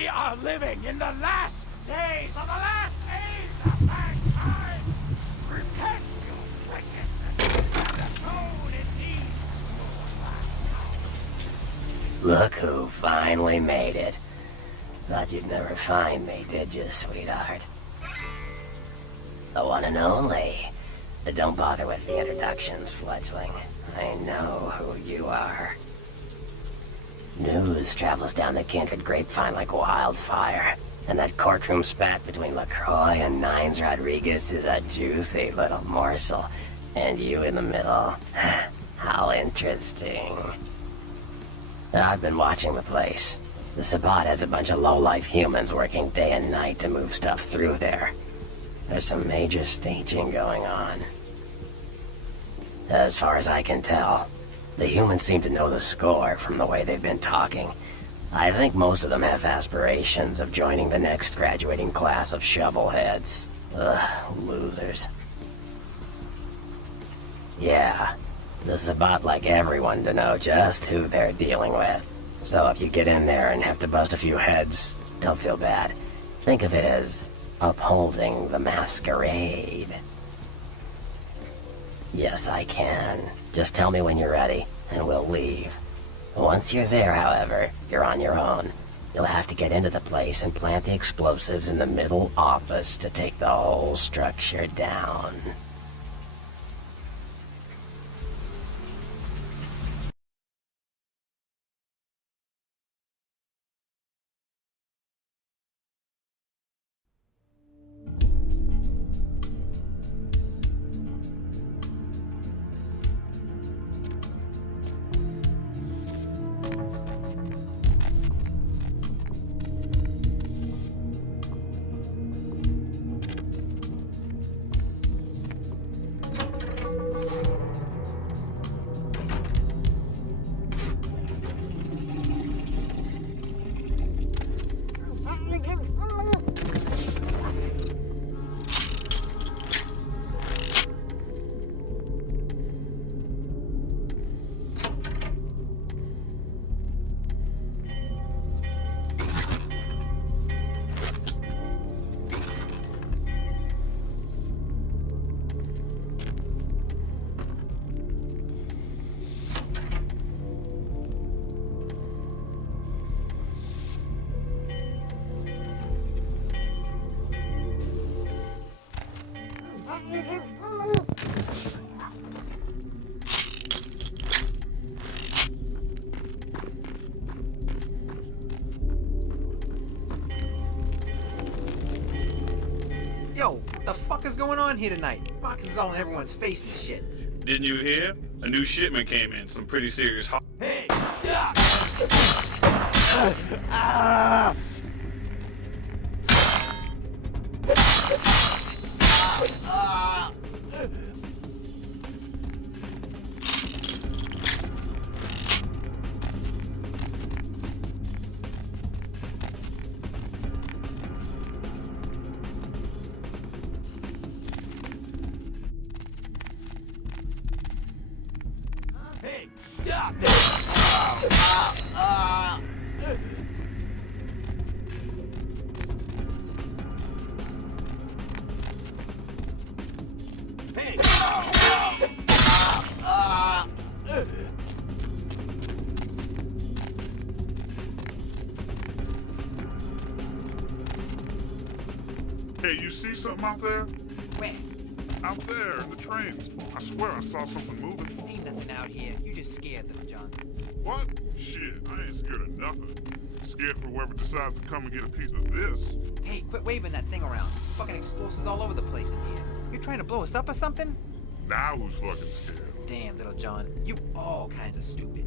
We are living in the last days of the last age of mankind. Repent your wickedness and atone indeed. Look who finally made it. Thought you'd never find me, did you, sweetheart? The one and only. But don't bother with the introductions, fledgling. I know who you are. News travels down the kindred grapevine like wildfire. And that courtroom spat between LaCroix and Nines Rodriguez is a juicy little morsel. And you in the middle. How interesting. I've been watching the place. The Sabbat has a bunch of low-life humans working day and night to move stuff through there. There's some major staging going on. As far as I can tell, the humans seem to know the score from the way they've been talking. I think most of them have aspirations of joining the next graduating class of shovelheads. Ugh, losers. Yeah, the Sabbat like everyone to know just who they're dealing with. So if you get in there and have to bust a few heads, don't feel bad. Think of it as upholding the masquerade. Yes, I can. Just tell me when you're ready, and we'll leave. Once you're there, however, you're on your own. You'll have to get into the place and plant the explosives in the middle office to take the whole structure down. Yo, what the fuck is going on here tonight? Boxes all in everyone's face and shit. Didn't you hear? A new shipment came in, some pretty serious Hey, stop! Hey, stop it! Hey! Hey, you see something out there? Where? Out there in the trains. I swear I saw something moving. Ain't nothing out here. You just scared them, John. What? Shit, I ain't scared of nothing. Scared for whoever decides to come and get a piece of this. Hey, quit waving that thing around. Fucking explosives all over the place in here. You're trying to blow us up or something? Now who's fucking scared? Damn, little John. You all kinds of stupid.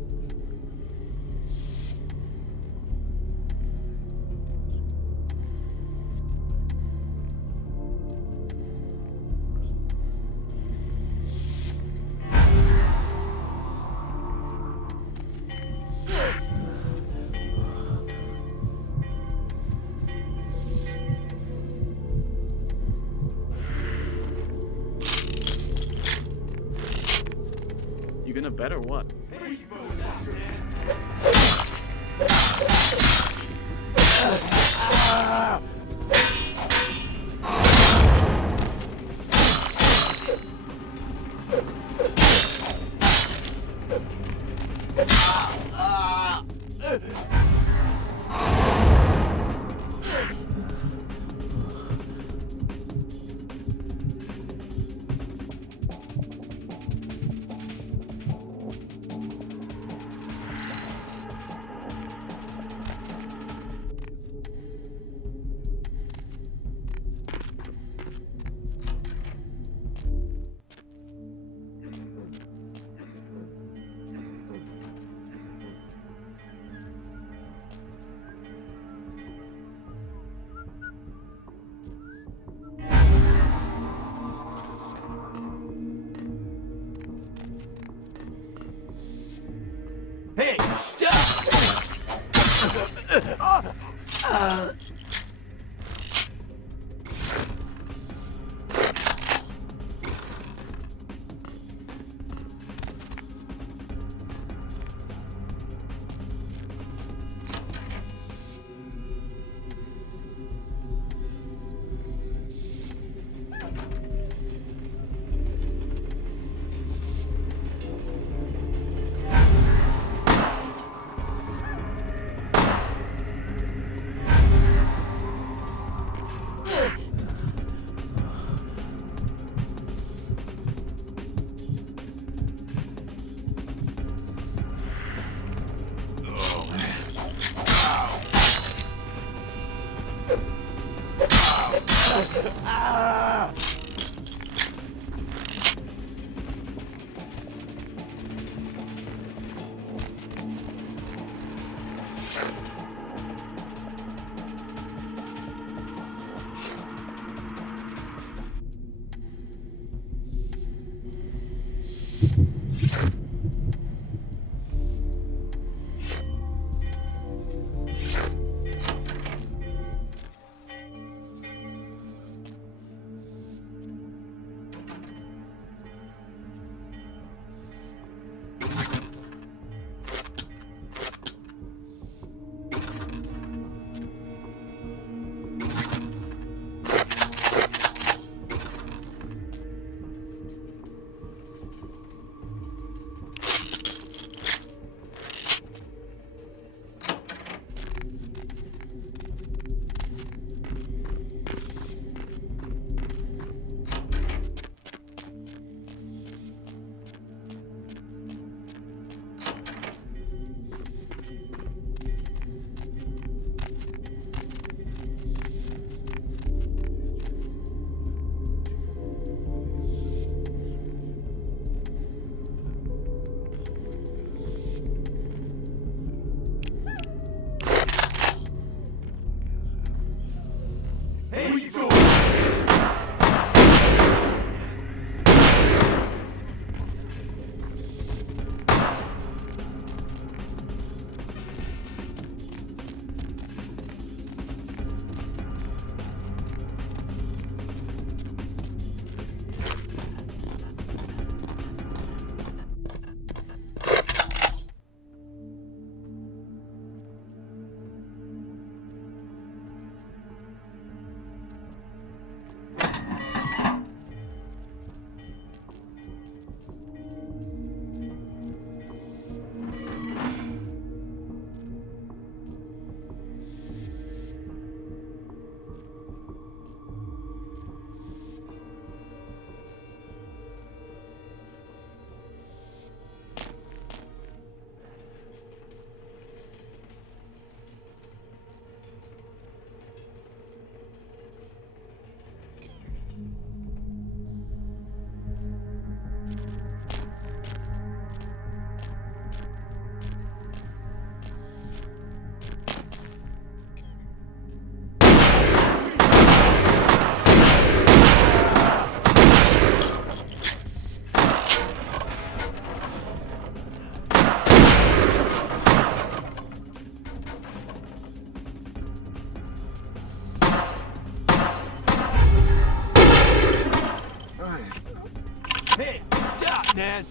You gonna bet or what? Please move that, man. man.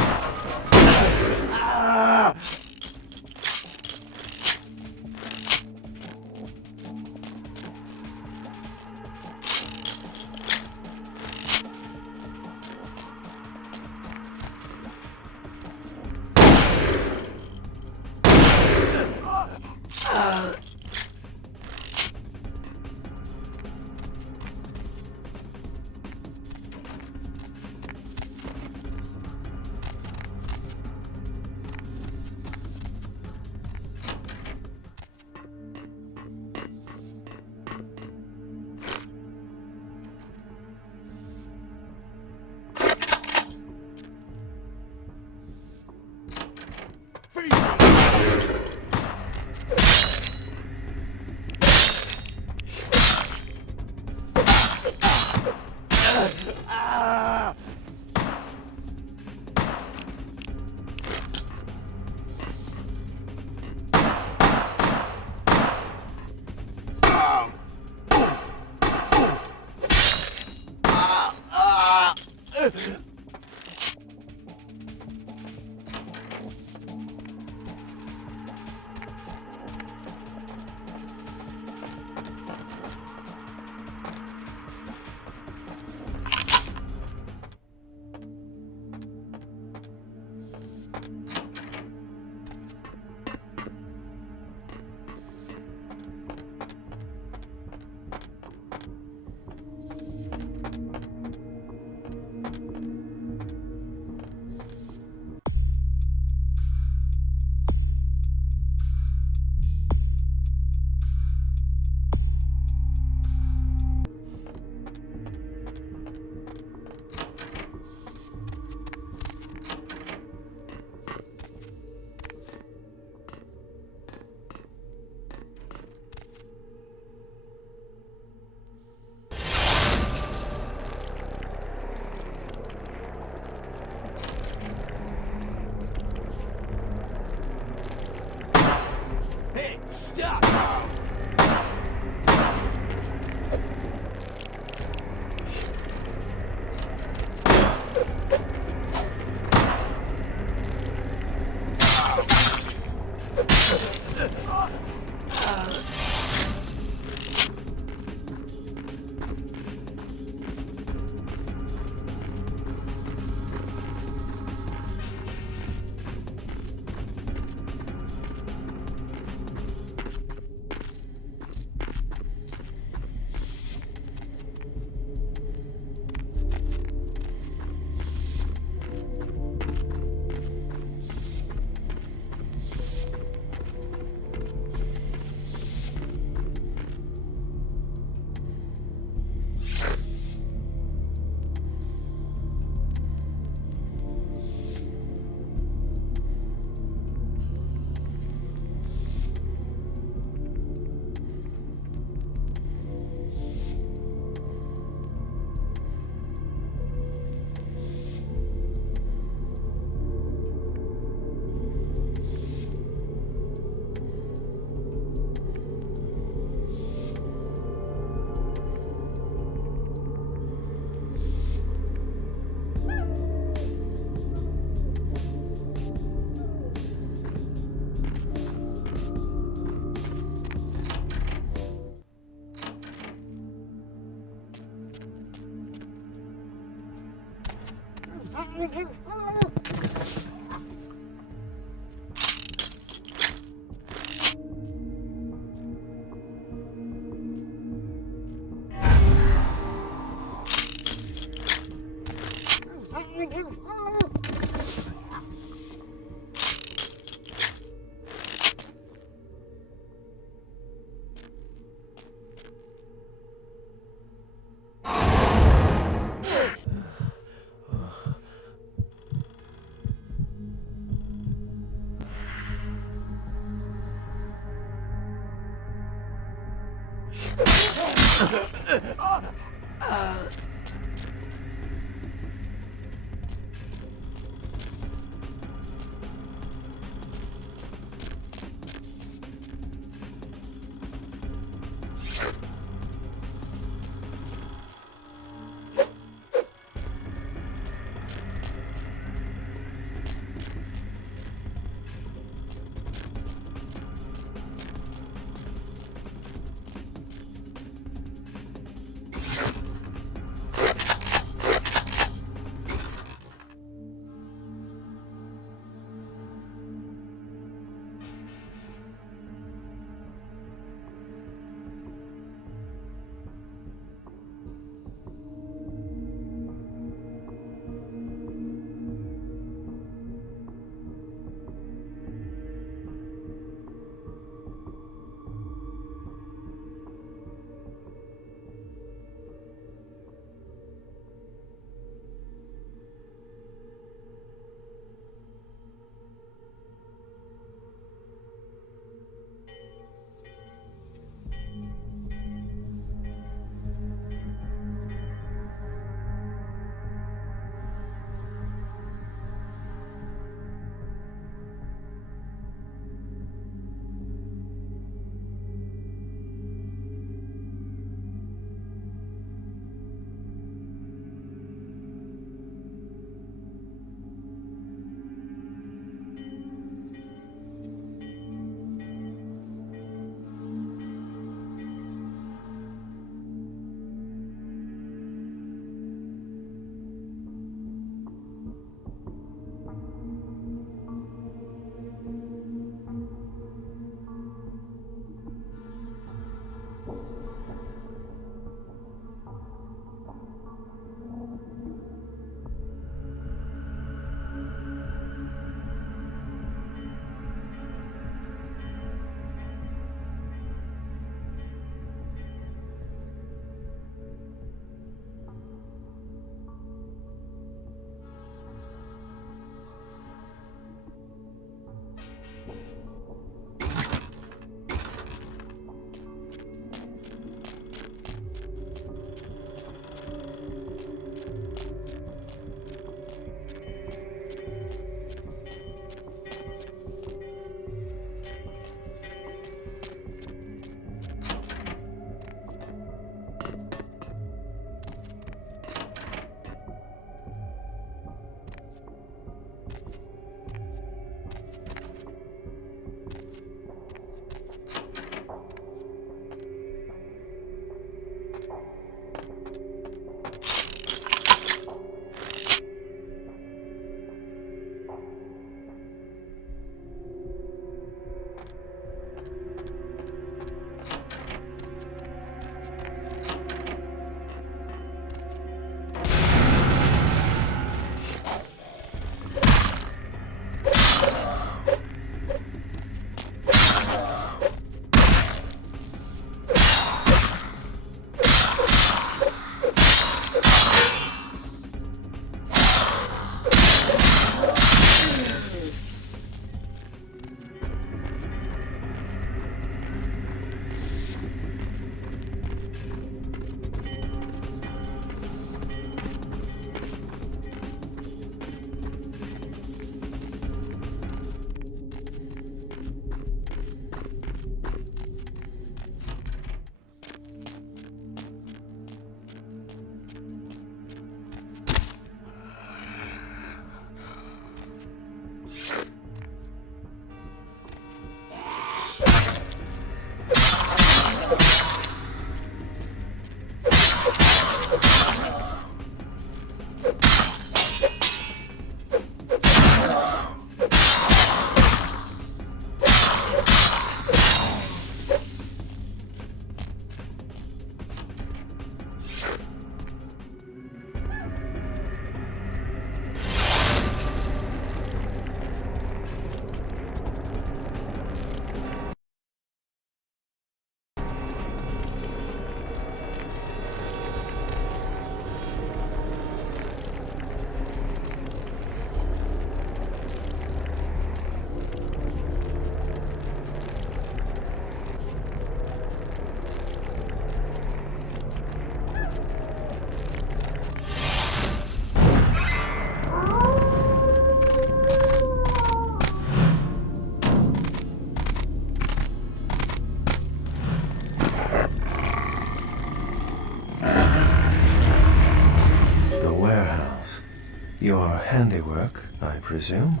Your handiwork, I presume?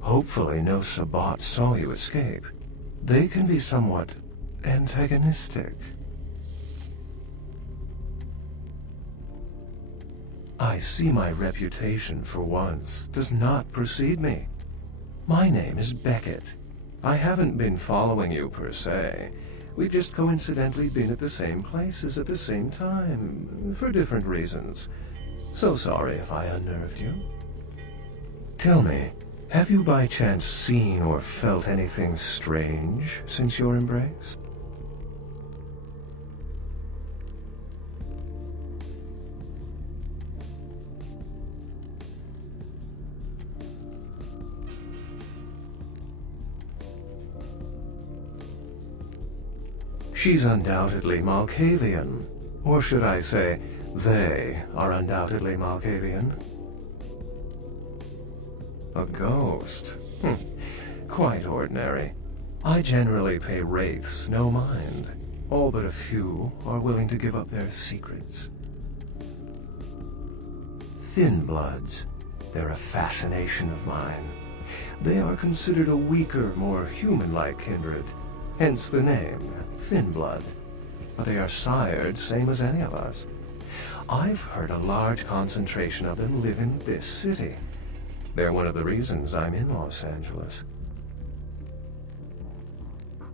Hopefully no Sabbat saw you escape. They can be somewhat antagonistic. I see my reputation, for once, does not precede me. My name is Beckett. I haven't been following you per se. We've just coincidentally been at the same places at the same time, for different reasons. So sorry if I unnerved you. Tell me, have you by chance seen or felt anything strange since your embrace? She's undoubtedly Malkavian. Or should I say, they are undoubtedly Malkavian. A ghost? Quite ordinary. I generally pay wraiths no mind. All but a few are willing to give up their secrets. Thin bloods. They're a fascination of mine. They are considered a weaker, more human-like kindred. Hence the name, Thin Blood. But they are sired same as any of us. I've heard a large concentration of them live in this city. They're one of the reasons I'm in Los Angeles.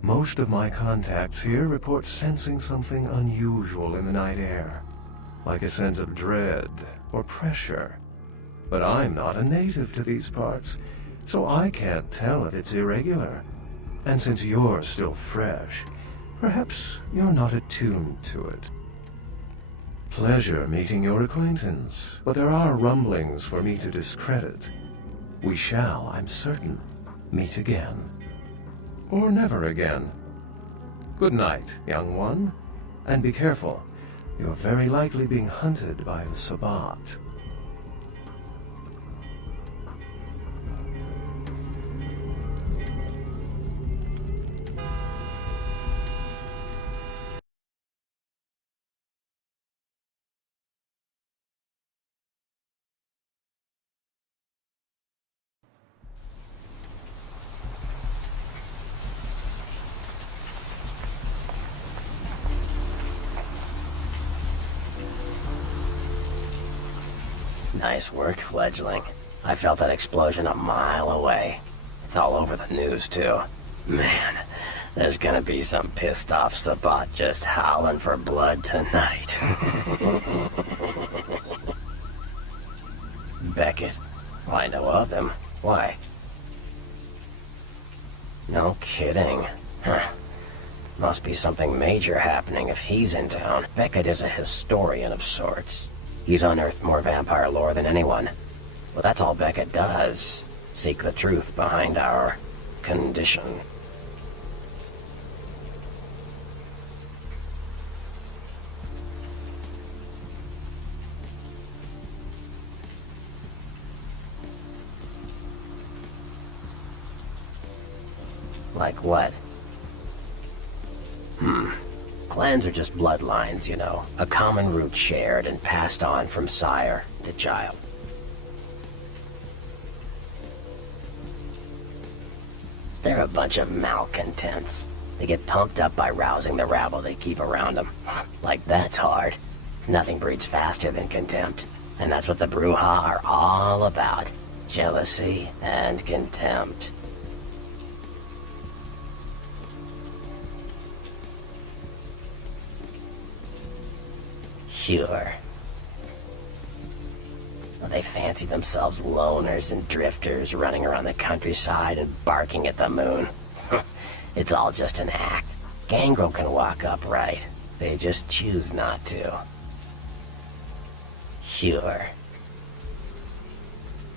Most of my contacts here report sensing something unusual in the night air, like a sense of dread or pressure. But I'm not a native to these parts, so I can't tell if it's irregular. And since you're still fresh, perhaps you're not attuned to it. Pleasure meeting your acquaintance, but there are rumblings for me to discredit. We shall, I'm certain, meet again. Or never again. Good night, young one. And be careful. You're very likely being hunted by the Sabbat. Nice work, fledgling. I felt that explosion a mile away. It's all over the news, too. Man, there's gonna be some pissed off Sabbat just howling for blood tonight. Beckett. I know of them. Why? No kidding. Huh. Must be something major happening if he's in town. Beckett is a historian of sorts. He's unearthed more vampire lore than anyone. Well, that's all Beckett does. Seek the truth behind our condition. Like what? Clans are just bloodlines, you know. A common root shared and passed on from sire to child. They're a bunch of malcontents. They get pumped up by rousing the rabble they keep around them. Like that's hard. Nothing breeds faster than contempt. And that's what the Bruja are all about. Jealousy and contempt. Sure. Well, they fancy themselves loners and drifters running around the countryside and barking at the moon. It's all just an act. Gangrel can walk upright. They just choose not to. Sure.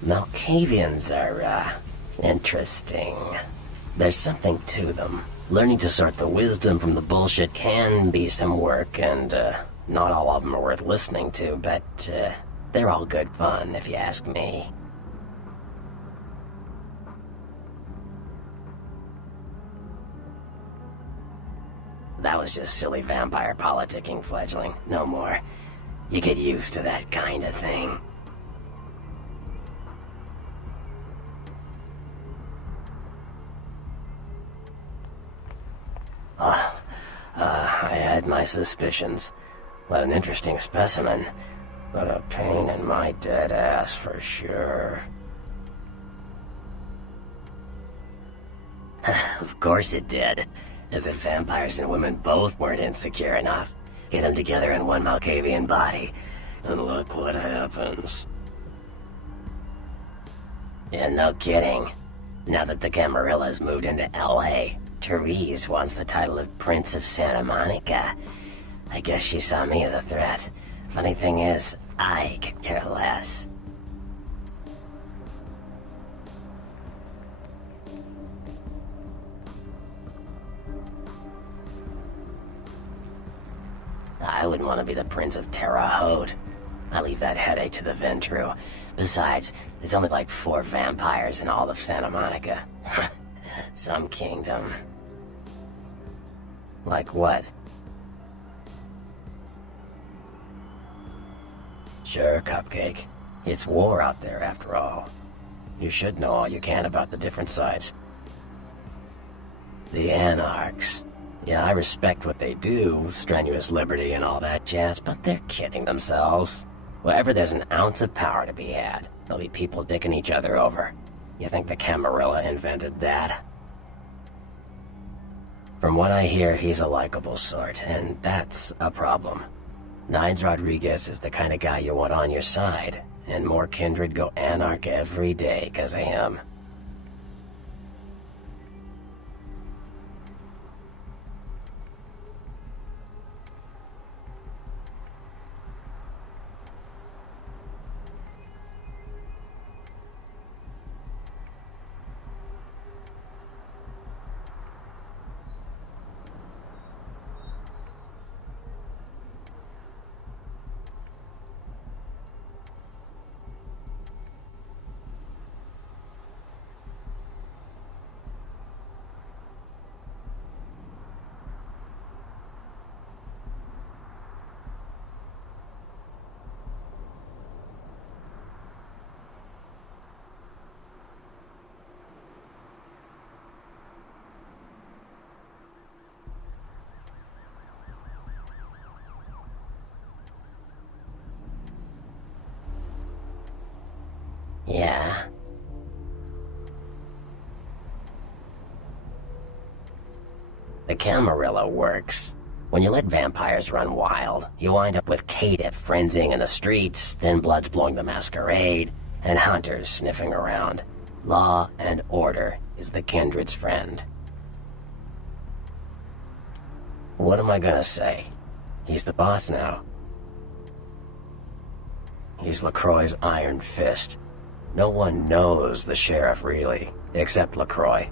Malkavians are, Interesting. There's something to them. Learning to sort the wisdom from the bullshit can be some work, and not all of them are worth listening to, but they're all good fun, if you ask me. That was just silly vampire politicking, fledgling. No more. You get used to that kind of thing. I had my suspicions. What an interesting specimen. But a pain in my dead ass for sure. Of course it did. As if vampires and women both weren't insecure enough. Get them together in one Malkavian body, and look what happens. Yeah, no kidding. Now that the Camarillas moved into LA, Therese wants the title of Prince of Santa Monica. I guess she saw me as a threat. Funny thing is, I could care less. I wouldn't want to be the Prince of Terre Haute. I leave that headache to the Ventru. Besides, there's only like 4 vampires in all of Santa Monica. Some kingdom. Like what? Sure, Cupcake. It's war out there after all. You should know all you can about the different sides. The Anarchs. Yeah, I respect what they do, strenuous liberty and all that jazz, but they're kidding themselves. Wherever there's an ounce of power to be had, there'll be people dicking each other over. You think the Camarilla invented that? From what I hear, he's a likable sort, and that's a problem. Nines Rodriguez is the kind of guy you want on your side, and more kindred go anarch every day 'cause of him. Yeah. The Camarilla works. When you let vampires run wild, you wind up with caitiff frenzying in the streets, then bloods blowing the masquerade, and hunters sniffing around. Law and order is the kindred's friend. What am I gonna say? He's the boss now. He's LaCroix's iron fist. No one knows the sheriff really, except LaCroix.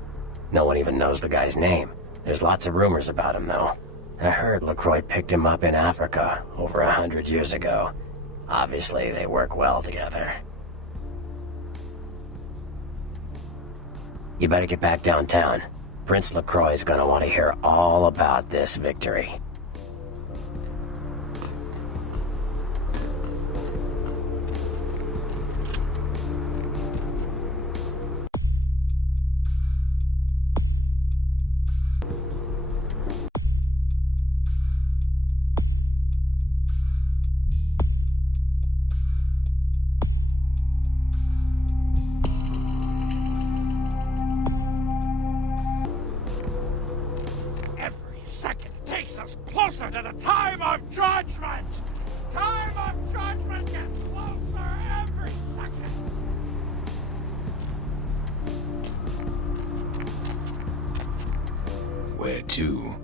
No one even knows the guy's name. There's lots of rumors about him though. I heard LaCroix picked him up in Africa over 100 years ago. Obviously they work well together. You better get back downtown. Prince LaCroix's gonna want to hear all about this victory. Every second takes us closer to the time of judgment! Time of judgment gets closer every second! Where to?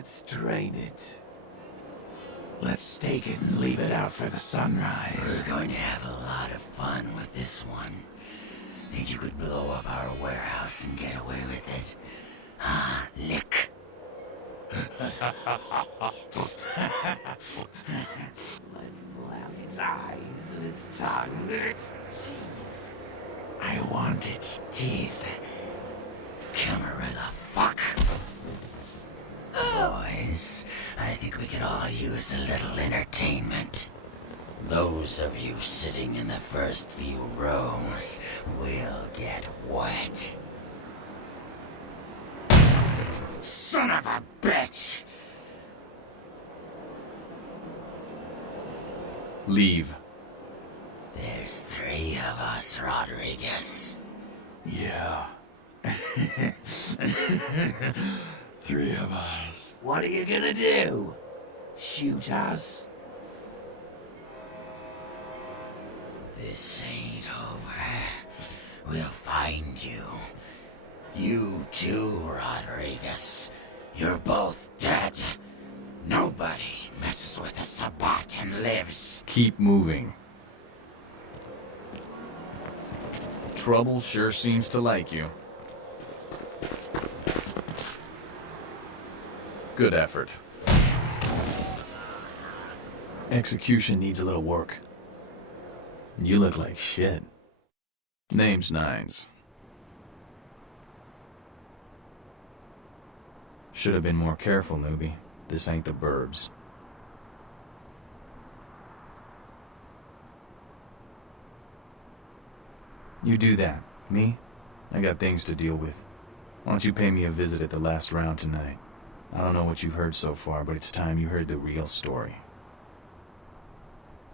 Let's drain it. Let's take it and leave it out for the sunrise. We're going to have a lot of fun with this one. Think you could blow up our warehouse and get away with it? Ah, lick. Let's pull out its eyes and its tongue and its teeth. I want its teeth. Camarilla fuck. Boys, I think we could all use a little entertainment. Those of you sitting in the first few rows will get wet. Son of a bitch! Leave. There's 3 of us, Rodriguez. Yeah. 3 of us. What are you gonna do? Shoot us? This ain't over. We'll find you. You too, Rodriguez. You're both dead. Nobody messes with a Sabbat and lives. Keep moving. Trouble sure seems to like you. Good effort. Execution needs a little work. You look like shit. Name's Nines. Should have been more careful, newbie. This ain't the burbs. You do that. Me? I got things to deal with. Why don't you pay me a visit at the last round tonight? I don't know what you've heard so far, but it's time you heard the real story.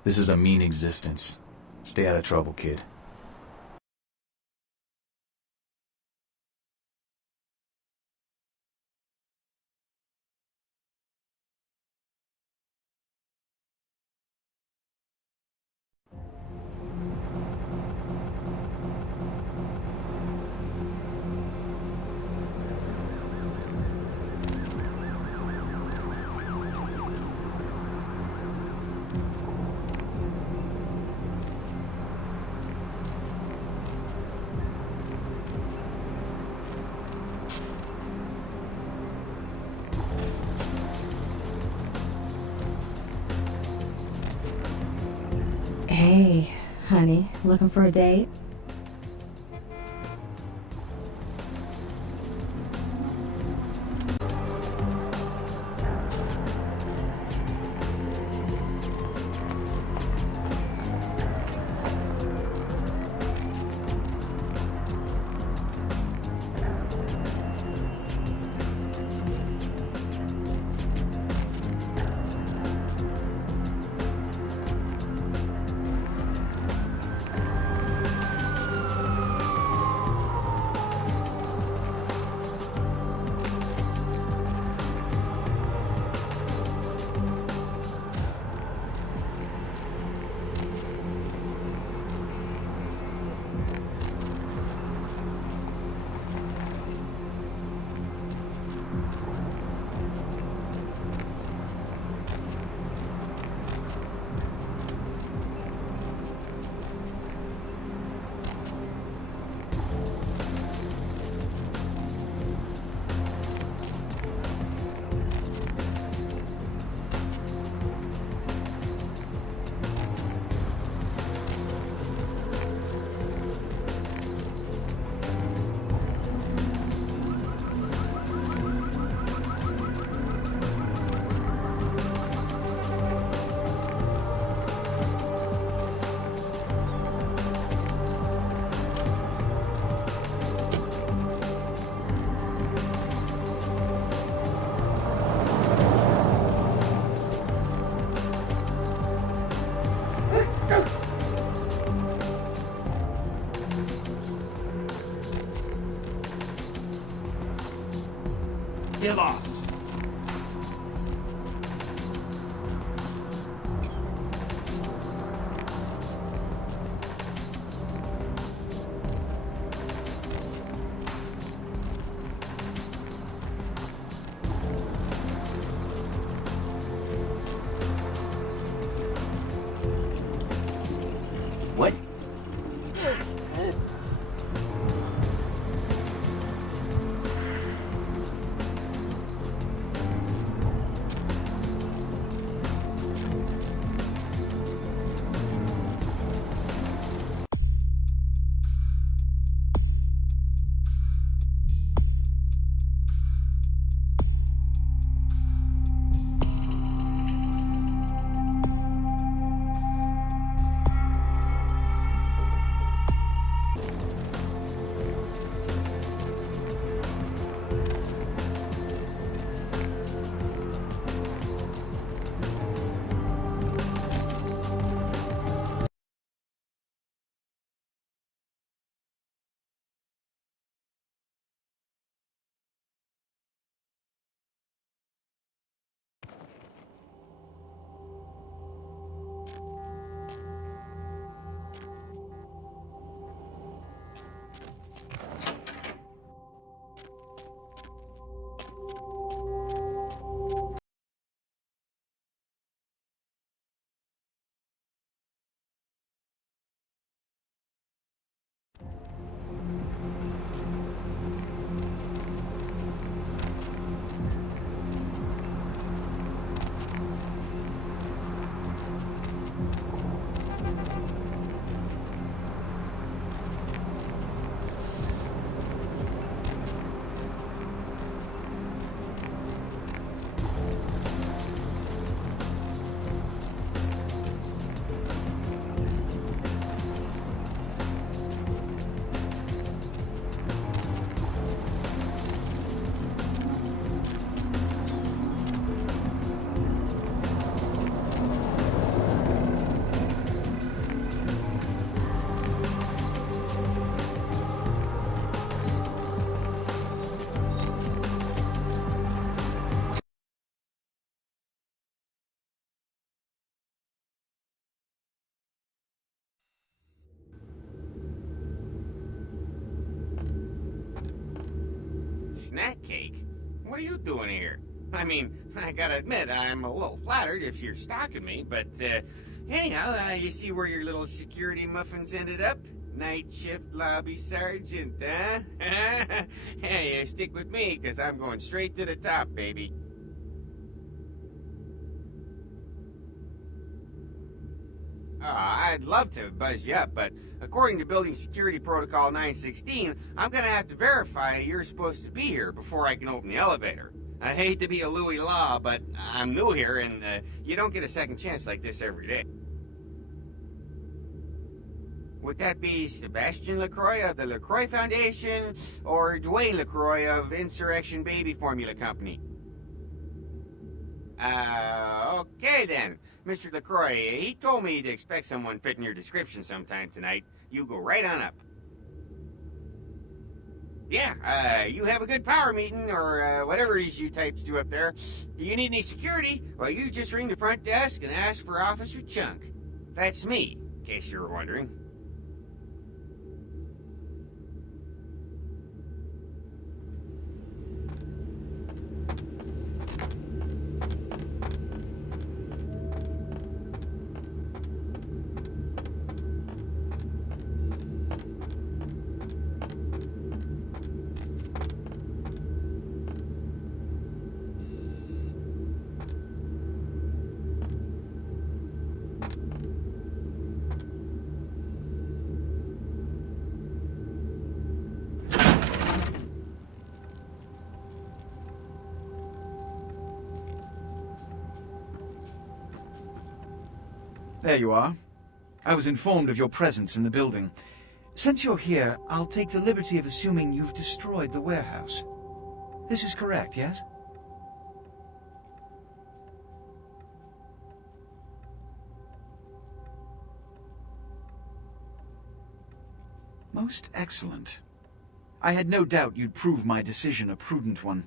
This is a mean existence. Stay out of trouble, kid. Hey, honey, looking for a date? Get lost. snack cake? What are you doing here? I mean, I gotta admit, I'm a little flattered if you're stalking me, but, anyhow, you see where your little security muffins ended up? Night shift lobby sergeant, huh? Hey, stick with me, because I'm going straight to the top, baby. I'd love to buzz you up, but according to Building Security Protocol 916, I'm gonna have to verify you're supposed to be here before I can open the elevator. I hate to be a Louis Law, but I'm new here, and you don't get a second chance like this every day. Would that be Sebastian LaCroix of the LaCroix Foundation, or Dwayne LaCroix of Insurrection Baby Formula Company? Okay then. Mr. LaCroix, he told me to expect someone fitting your description sometime tonight. You go right on up. Yeah, you have a good power meeting, or whatever it is you types do up there. Do you need any security? Well, you just ring the front desk and ask for Officer Chunk. That's me, in case you were wondering. There you are. I was informed of your presence in the building. Since you're here, I'll take the liberty of assuming you've destroyed the warehouse. This is correct, yes? Most excellent. I had no doubt you'd prove my decision a prudent one.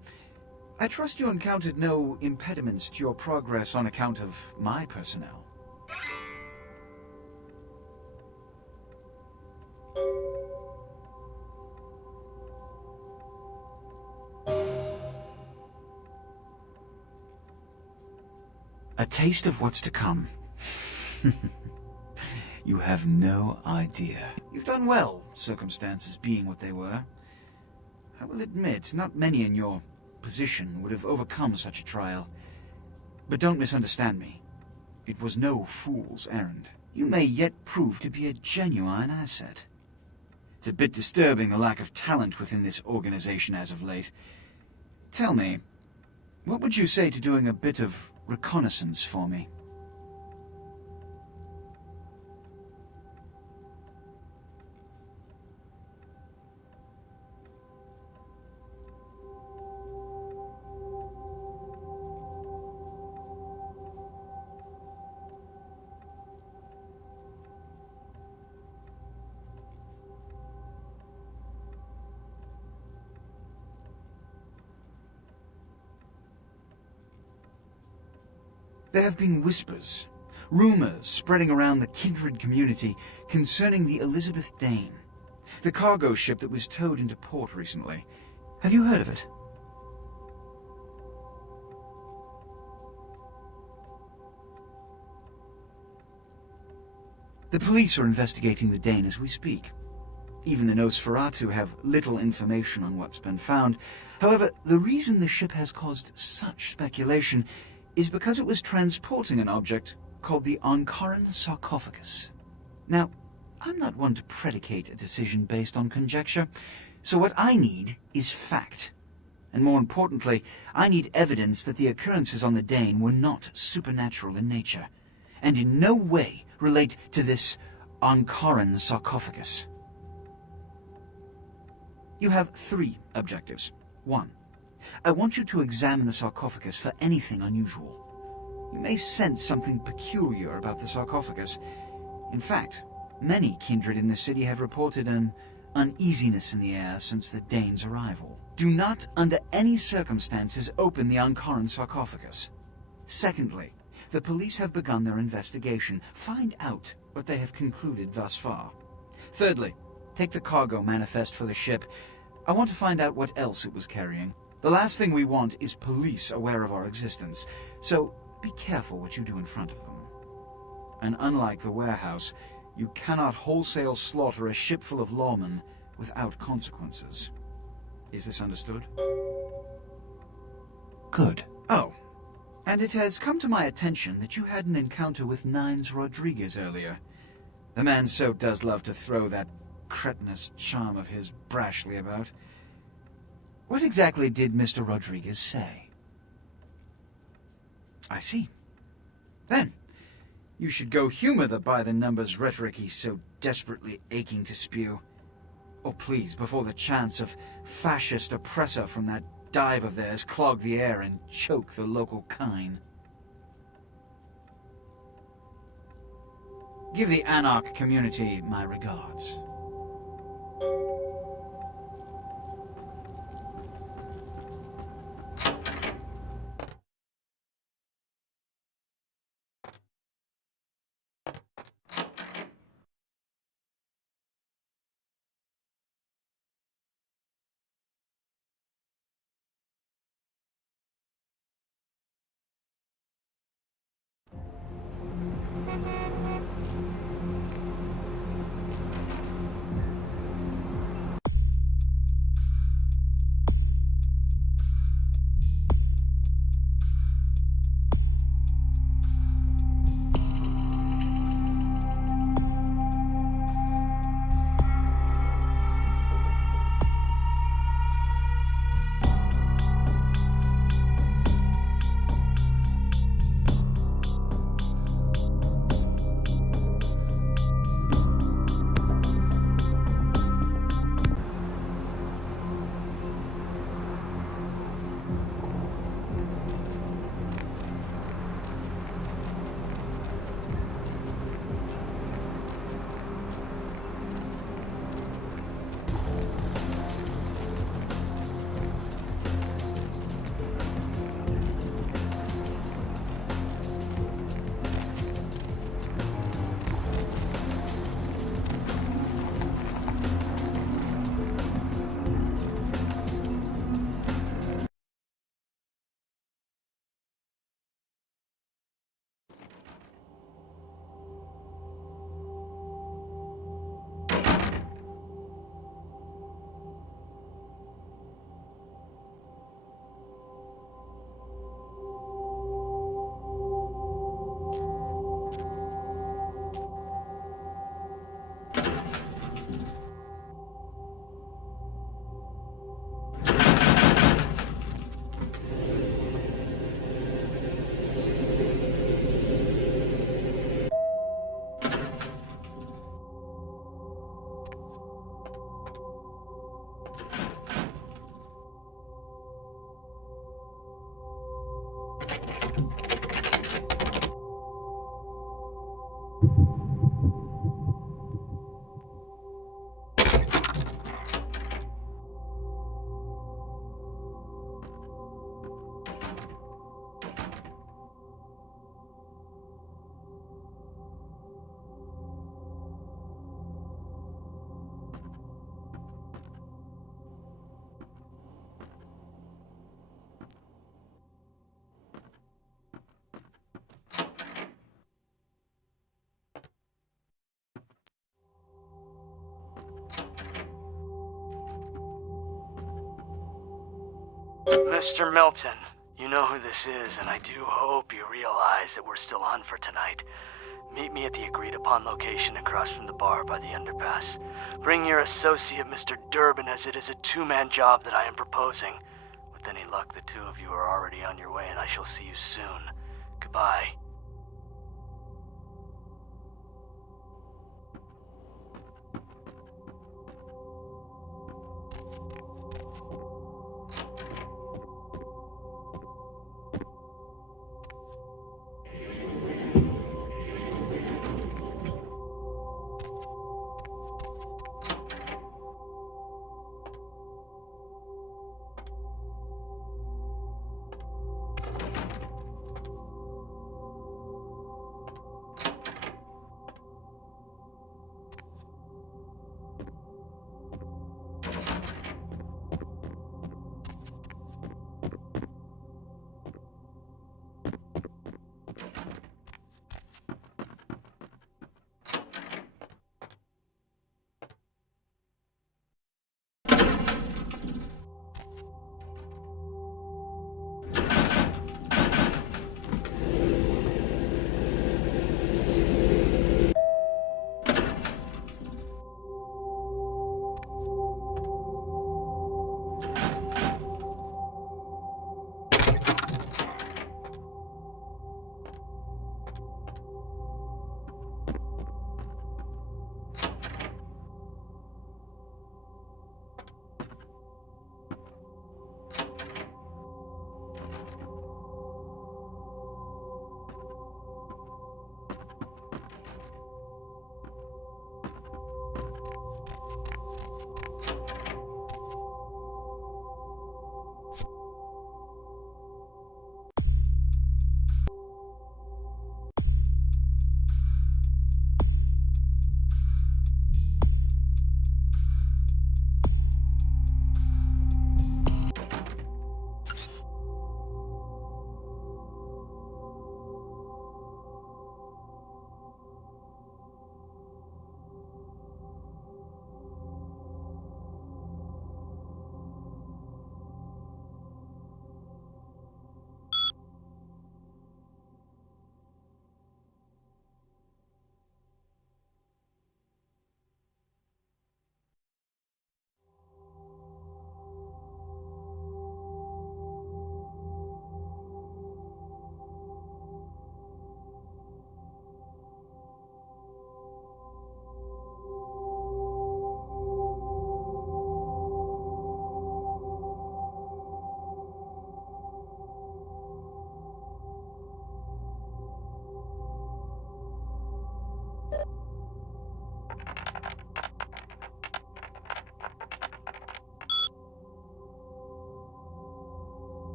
I trust you encountered no impediments to your progress on account of my personnel. A taste of what's to come. You have no idea. You've done well, circumstances being what they were. I will admit, not many in your position would have overcome such a trial. But don't misunderstand me. It was no fool's errand. You may yet prove to be a genuine asset. It's a bit disturbing the lack of talent within this organization as of late. Tell me, what would you say to doing a bit of reconnaissance for me? There have been whispers, rumors spreading around the kindred community concerning the Elizabeth Dane, the cargo ship that was towed into port recently. Have you heard of it? The police are investigating the Dane as we speak. Even the Nosferatu have little information on what's been found. However, the reason the ship has caused such speculation is because it was transporting an object called the Ankaran sarcophagus. Now, I'm not one to predicate a decision based on conjecture, so what I need is fact. And more importantly, I need evidence that the occurrences on the Dane were not supernatural in nature, and in no way relate to this Ankaran sarcophagus. You have 3 objectives. 1. I want you to examine the sarcophagus for anything unusual. You may sense something peculiar about the sarcophagus. In fact, many kindred in the city have reported an uneasiness in the air since the Dane's arrival. Do not, under any circumstances, open the Ankaran sarcophagus. Secondly, the police have begun their investigation. Find out what they have concluded thus far. Thirdly, take the cargo manifest for the ship. I want to find out what else it was carrying. The last thing we want is police aware of our existence, so be careful what you do in front of them. And unlike the warehouse, you cannot wholesale slaughter a ship full of lawmen without consequences. Is this understood? Good. Oh, and it has come to my attention that you had an encounter with Nines Rodriguez earlier. The man so does love to throw that cretinous charm of his brashly about. What exactly did Mr. Rodriguez say? I see. Then, you should go humor the by-the-numbers rhetoric he's so desperately aching to spew. Oh, please, before the chance of fascist oppressor from that dive of theirs clog the air and choke the local kine. Give the Anarch community my regards. Mr. Milton, you know who this is, and I do hope you realize that we're still on for tonight. Meet me at the agreed-upon location across from the bar by the underpass. Bring your associate, Mr. Durbin, as it is a two-man job that I am proposing. With any luck, the two of you are already on your way, and I shall see you soon. Goodbye.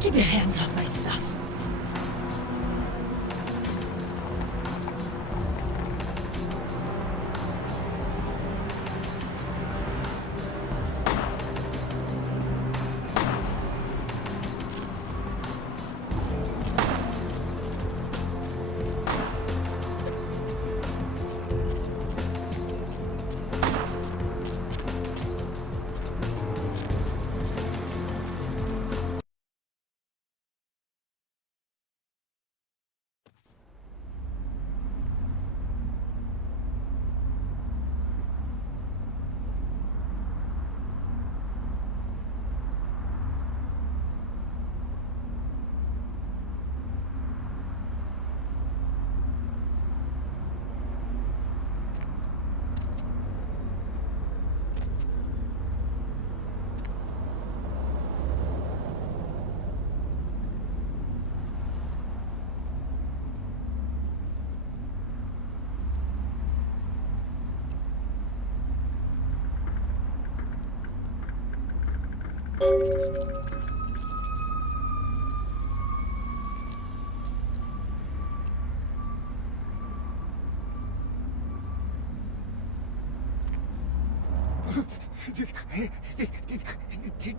Keep your hands off my stuff.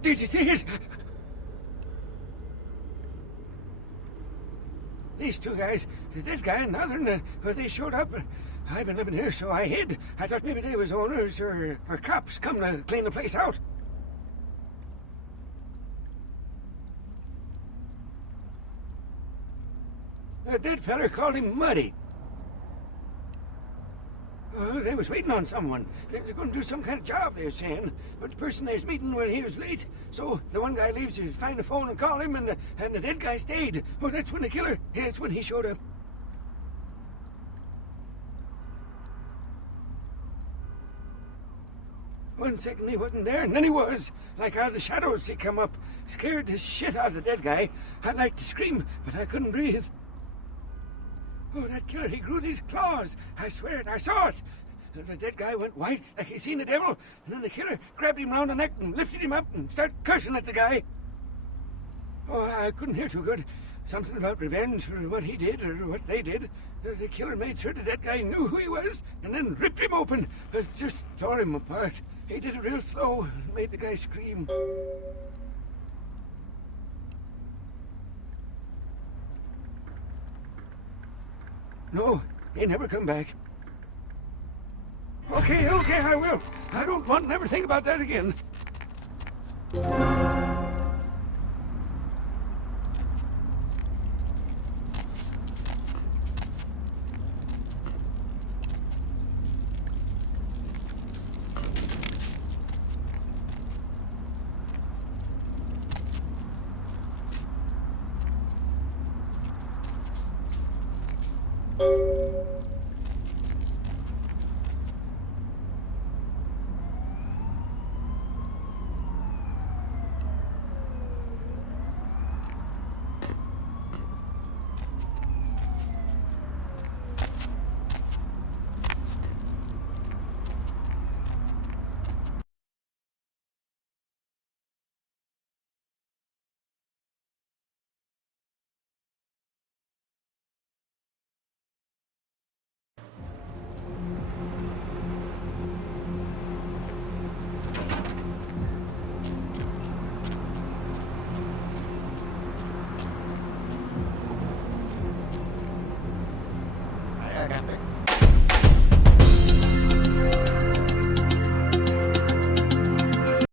Did you see it? These two guys, the dead guy and the other, they showed up. I've been living here, so I hid. I thought maybe they was owners or cops come to clean the place out. The dead feller called him Muddy. Oh, they was waiting on someone. They were going to do some kind of job, they were saying. But the person they was meeting, well, he was late. So the one guy leaves to find the phone and call him, and the dead guy stayed. Oh, that's when the killer, that's when he showed up. One second he wasn't there, and then he was. Like out of the shadows he come up. Scared the shit out of the dead guy. I'd like to scream, but I couldn't breathe. Oh, that killer, he grew these claws. I swear it, I saw it. The dead guy went white, like he seen the devil, and then the killer grabbed him round the neck and lifted him up and started cursing at the guy. Oh, I couldn't hear too good. Something about revenge for what he did or what they did. The killer made sure the dead guy knew who he was and then ripped him open. Just tore him apart. He did it real slow and made the guy scream. No, he never come back. Okay, I will. I don't want to never think about that again. I got there.